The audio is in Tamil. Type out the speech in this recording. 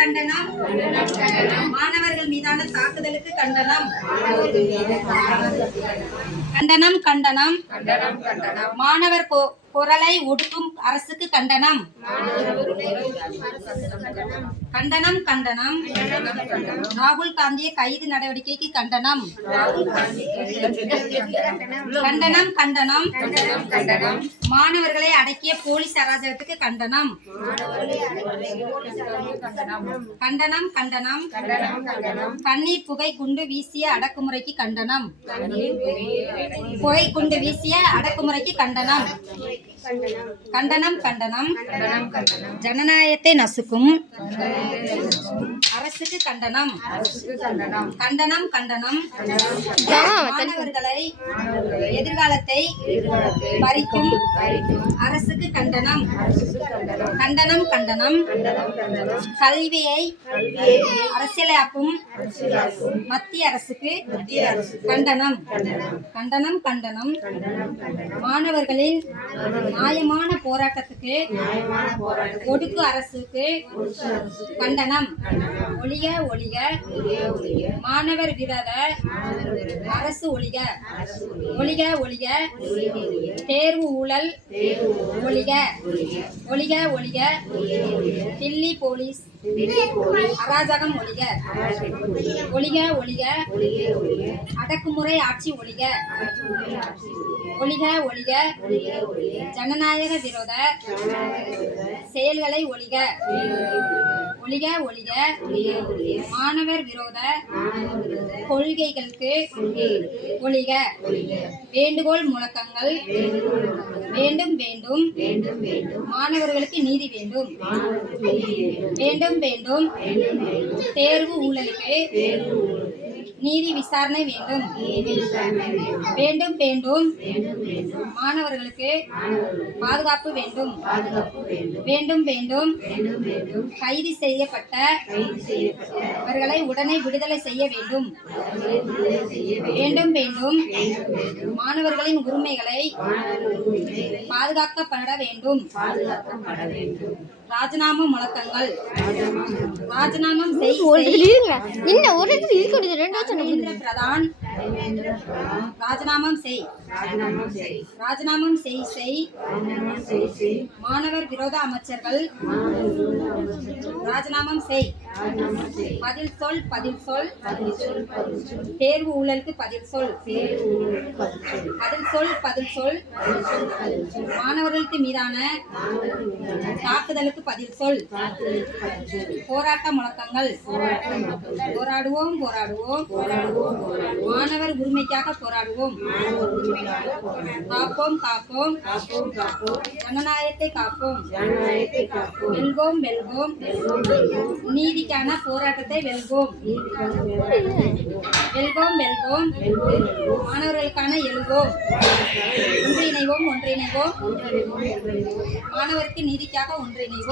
கண்டனம் மாணவர்கள் மீதான தாக்குதலுக்கு கண்டனம். கண்டனம் கண்டனம் மாணவர் குரலை ஒடுக்கும் அரசுக்கு கண்டனம். கண்டனம் கண்டனம் ராகுல் காந்தியை கைது நடவடிக்கைக்கு கண்டனம். கண்டனம் கண்டனம் மாணவர்களை அடக்கிய போலீஸ் அராஜகத்துக்கு கண்டனம். கண்டனம் கண்டனம் கண்ணீர் புகை குண்டு வீசிய அடக்குமுறைக்கு கண்டனம். புகை குண்டு வீசிய அடக்குமுறைக்கு கண்டனம். கண்டனம் கண்டனம் ஜனநாயகத்தை நசுக்கும் அரசுக்கு கண்டனம். கண்டனம் கண்டனம் மாணவர்களை எதிர்காலத்தை பறிக்கும் அரசுக்கு கண்டனம். கண்டனம் கண்டனம் கல்வியை அரசியலாக்கும் மத்திய அரசுக்கு கண்டனம். கண்டனம் கண்டனம் மாணவர்களின் நியாயமான போராட்டத்துக்கு ஒடுக்கு அரசுக்கு கண்டனம். ஒழிக ஒழிக மாணவர் விரோத அரசு ஒழிக. ஒழிக ஒழிக தேர்வு ஊழல் ஒழிக. ஒழிக ஒழிக தில்லி போலீஸ் அராஜகம் ஒழிக. ஒழிக ஒழிக அடக்குமுறை ஆட்சி ஒழிக. ஒழிக ஒழிக ஜனநாயக விரோத செயல்களை ஒழிக. ஒழிக ஒழிக மாணவர் விரோத கொள்கைகளுக்கு ஒழிக. வேண்டுகோள் முழக்கங்கள் வேண்டும் வேண்டும் மாணவர்களுக்கு நீதி வேண்டும். வேண்டும் வேண்டும் தேர்வு ஊழலுக்கு நீதி விசாரணை வேண்டும். வேண்டும் வேண்டும் மாணவர்களுக்கு பாதுகாப்பு வேண்டும். வேண்டும் வேண்டும் கைது செய்யப்பட்டவர்களை உடனே விடுதலை செய்ய வேண்டும். வேண்டும் வேண்டும் மாணவர்களின் உரிமைகளை பாதுகாக்கப்பட வேண்டும். ராஜினாமா முழக்கங்கள். ராஜினாமம் பிரதான் ராஜினாமம் செய். ராஜினாமம் செய் மாணவர் விரோத அமைச்சர்கள் ராஜினாமம் செய். பதில் சொல் பதில் சொல் தேர்வு ஊழலுக்கு பதில் சொல். பதில் சொல் பதில் சொல் மாணவர்களுக்கு மீதான தாக்குதலுக்கு பதில் சொல். போராட்ட முழக்கங்கள். போராடுவோம் போராடுவோம் மாணவர் உரிமைக்காக போராடுவோம். காப்போம் காப்போம் ஜனநாயகத்தை காப்போம். வெல்வோம் வெல்வோம் நீதிக்கான போராட்டத்தை வெல்வோம். வெல்வோம் வெல்வோம் மாணவர்களுக்கான எழுவோம். ஒன்றிணைவோம் ஒன்றிணைவோம் மாணவருக்கு நீதிக்காக ஒன்றிணைவோம்.